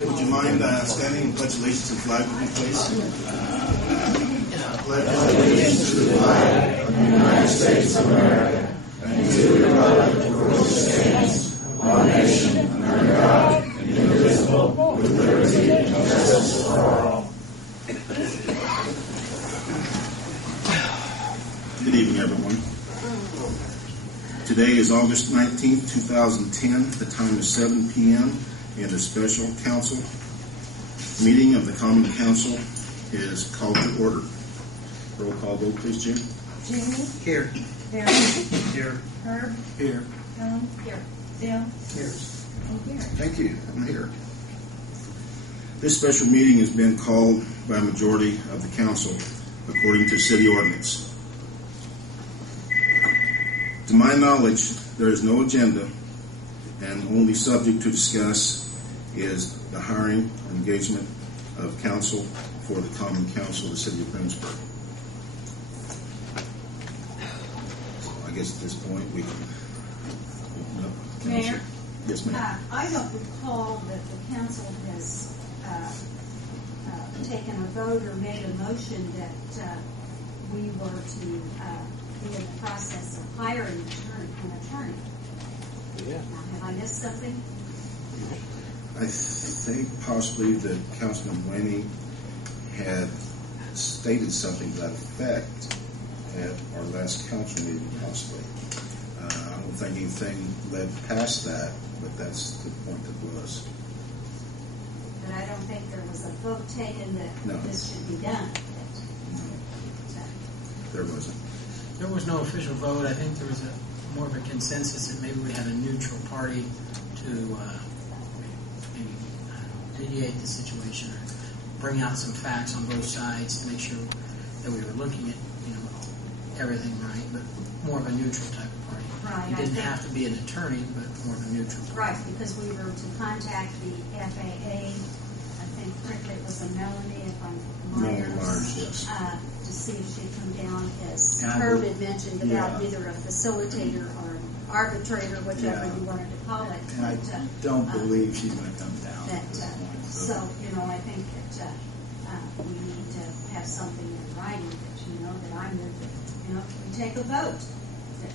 Would you mind standing and pledge allegiance to the flag with me, please? Pledge allegiance to the flag of the United States of America and to the republic for which it stands, one nation, under God, indivisible, with liberty and justice for all. Good evening, everyone. Today is August 19th, 2010. The time is 7 p.m. and a special council meeting of the Common Council is called to order. Roll call vote, please, Jim. Jamie? Here. Barry? Here. Herb? Here. Helen? Here. Dale? Here. And here. Thank you. I'm here. This special meeting has been called by a majority of the council according to city ordinance. To my knowledge, there is no agenda, and only subject to discuss is the hiring and engagement of council for the Common Council of the City of Greensburg. So I guess at this point we can open up council. Mayor? Yes, ma'am. I don't recall that the council has taken a vote or made a motion that we were to be in the process of hiring an attorney. Yeah. Now, have I missed something? I think possibly that Councilman Wayne had stated something to that effect at our last council meeting, possibly. I don't think anything led past that, but that's the point that was. But I don't think there was a vote taken that No. this should be done. There wasn't. There was no official vote. I think there was more of a consensus that maybe we had a neutral party to maybe mediate the situation or bring out some facts on both sides to make sure that we were looking at everything right, but more of a neutral type of party. Right, It didn't have to be an attorney, but more of a neutral party. Right, because we were to contact the FAA. I think correctly it was a Melanie, if I'm Myers, yes. To see if she'd come down, as And I Herb bel- had mentioned about Yeah. either a facilitator or an arbitrator, whichever Yeah. you wanted to call it. And I But, don't believe she's going to come down that, at this point. so, I think that we need to have something in writing that that I'm that, we take a vote. That,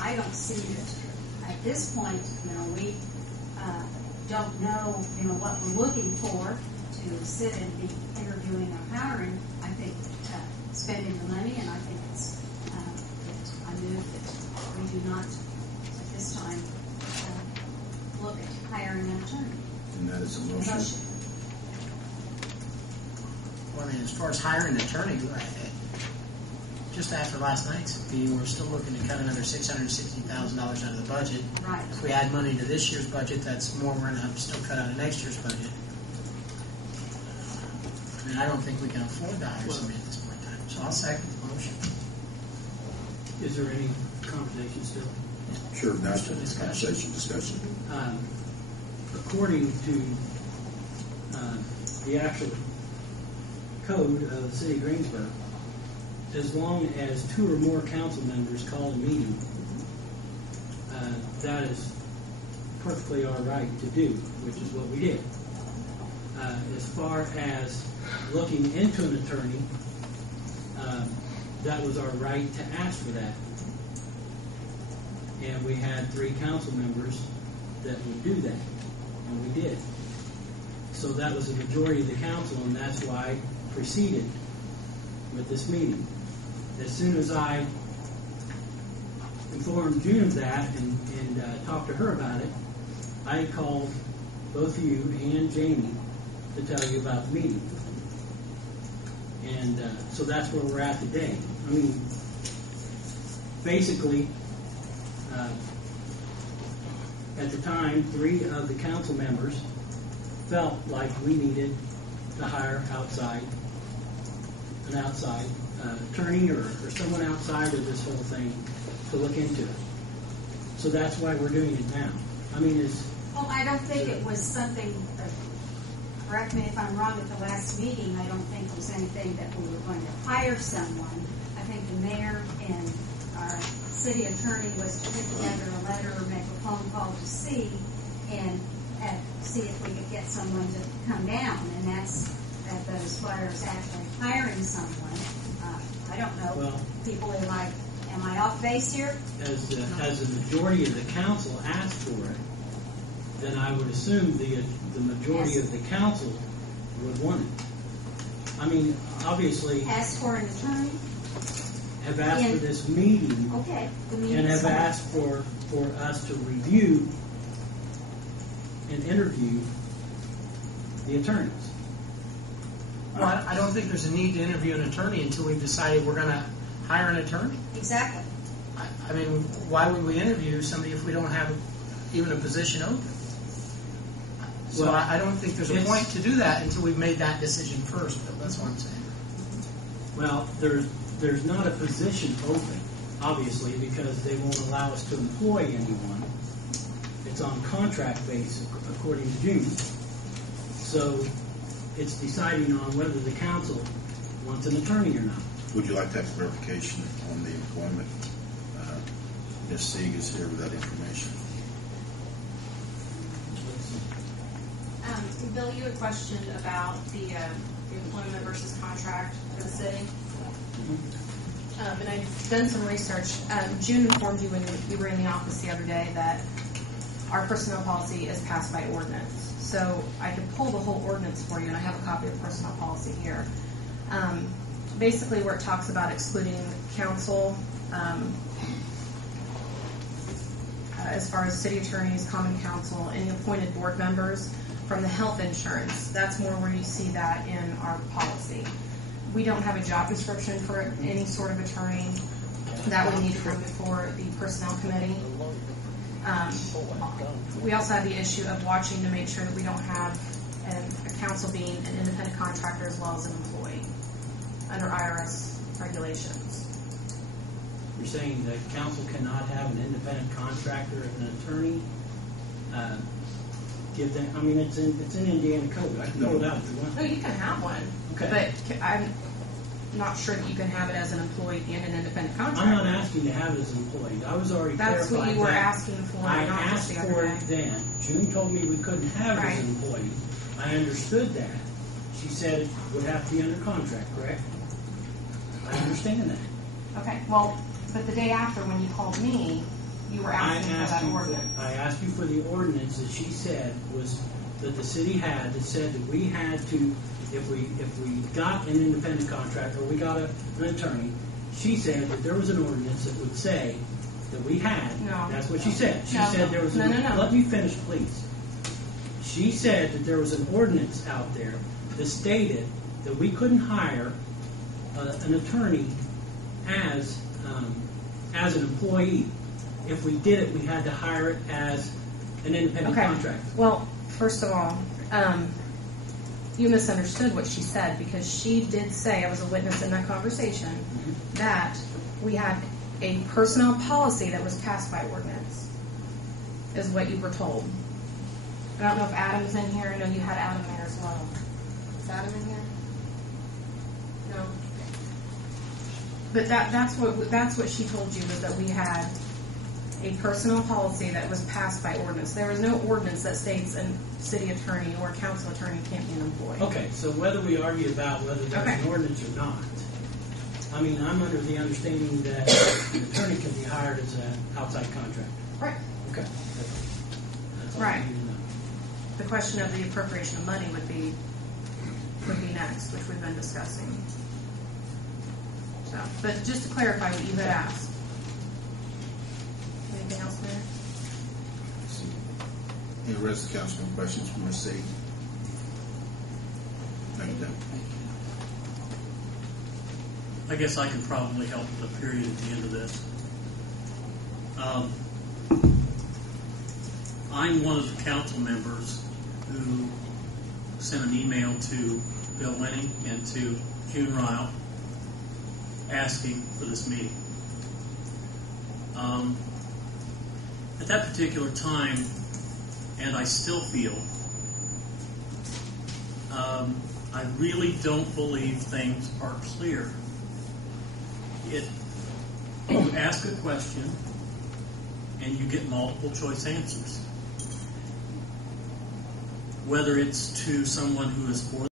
I don't see that at this point, we don't know, what we're looking for to sit and be interviewing or hiring. I think spending the money, and I think it's that I move that we do not at this time look at hiring an attorney. And that is a motion. Well, I mean, as far as hiring an attorney, just after last night's meeting, we're still looking to cut another $660,000 out of the budget. Right. If we add money to this year's budget, that's more we're going to have to still cut out of next year's budget. I mean, I don't think we can afford to hire somebody at this point in time. So I'll second the motion. Is there any conversation still? Sure, that's discussion. According to the actual code of the City of Greensburg, as long as 2 or more council members call a meeting, that is perfectly our right to do, which is what we did. As far as looking into an attorney, that was our right to ask for that. And we had 3 council members that would do that, and we did. So that was the majority of the council, and that's why I proceeded with this meeting. As soon as I informed June of that and talked to her about it, I called both you and Jamie to tell you about the meeting. And so that's where we're at today. I mean, basically, at the time, 3 of the council members felt like we needed to hire an outside attorney or someone outside of this whole thing to look into it. So that's why we're doing it now. I mean, Well, I don't think it was something, correct me if I'm wrong, at the last meeting, I don't think it was anything that we were going to hire someone. I think the mayor and our city attorney was to put together a letter or make a phone call to see, and see if we could get someone to come down, and that's, but as far as actually hiring someone, I don't know. Well, People are like, am I off base here? as the majority of the council asked for it, then I would assume the majority Yes. of the council would want it. I mean, obviously, Ask for an attorney? have asked for this meeting Okay. The and meeting's have set. asked for us to review and interview the attorneys. Well, I don't think there's a need to interview an attorney until we've decided we're going to hire an attorney. Exactly. I mean, why would we interview somebody if we don't have even a position open? So Well, I don't think there's a it's- point to do that until we've made that decision first, but that's what I'm saying. Well, there's not a position open, obviously, because they won't allow us to employ anyone. It's on contract basis, according to June. So it's deciding on whether the council wants an attorney or not. Would you like to have clarification on the employment? Ms. Sieg is here with that information. Bill, you had questioned about the employment versus contract for the city. And I've done some research. June informed you when you were in the office the other day that our personnel policy is passed by ordinance. So I could pull the whole ordinance for you, and I have a copy of the personnel policy here. Basically, where it talks about excluding council, as far as city attorneys, common council, any appointed board members from the health insurance. That's more where you see that in our policy. We don't have a job description for any sort of attorney. That would need to come before the personnel committee. We also have the issue of watching to make sure that we don't have a council being an independent contractor as well as an employee under IRS regulations. You're saying that council cannot have an independent contractor and an attorney? Give them. I mean, it's in Indiana code. I can pull it out if you want. No, you can have one, Okay. but I'm not sure that you can have it as an employee and an independent contractor. I'm not asking to have it as an employee. I was already That's clarified what you were that. asking for, I not just asked the other for day. it then. June told me we couldn't have it as an employee. I understood that. She said it would have to be under contract, correct? I understand that. Okay, well, but the day after when you called me, you were asking for that ordinance. I asked you for the ordinance that she said was that the city had that said that we had to, if we got an independent contractor or we got an attorney, she said that there was an ordinance that would say that we had. No. That's what she said. She No, said there was. no. Let me finish, please. She said that there was an ordinance out there that stated that we couldn't hire an attorney as an employee. If we did it, we had to hire it as an independent Okay. contractor. Well, first of all, you misunderstood what she said because she did say, I was a witness in that conversation, that we had a personnel policy that was passed by ordinance, is what you were told. I don't know if Adam's in here. I know you had Adam there as well. Is Adam in here? No. But that's what she told you, was that we had a personnel policy that was passed by ordinance. There is no ordinance that states a city attorney or council attorney can't be an employee. Okay, so whether we argue about whether there's Okay. an ordinance or not, I mean, I'm under the understanding that an attorney can be hired as an outside contractor. Right. Okay. That's all I Right. need to know. The question of the appropriation of money would be next, which we've been discussing. So, but just to clarify what you had asked. Anything else, Mayor? Any rest of the council questions from Ms. Sieg? Thank you, Dan. I guess I can probably help with a period at the end of this. I'm one of the council members who sent an email to Bill Winning and to June Ryle asking for this meeting. At that particular time, and I still feel, I really don't believe things are clear. You ask a question and you get multiple choice answers. whether it's to someone who is for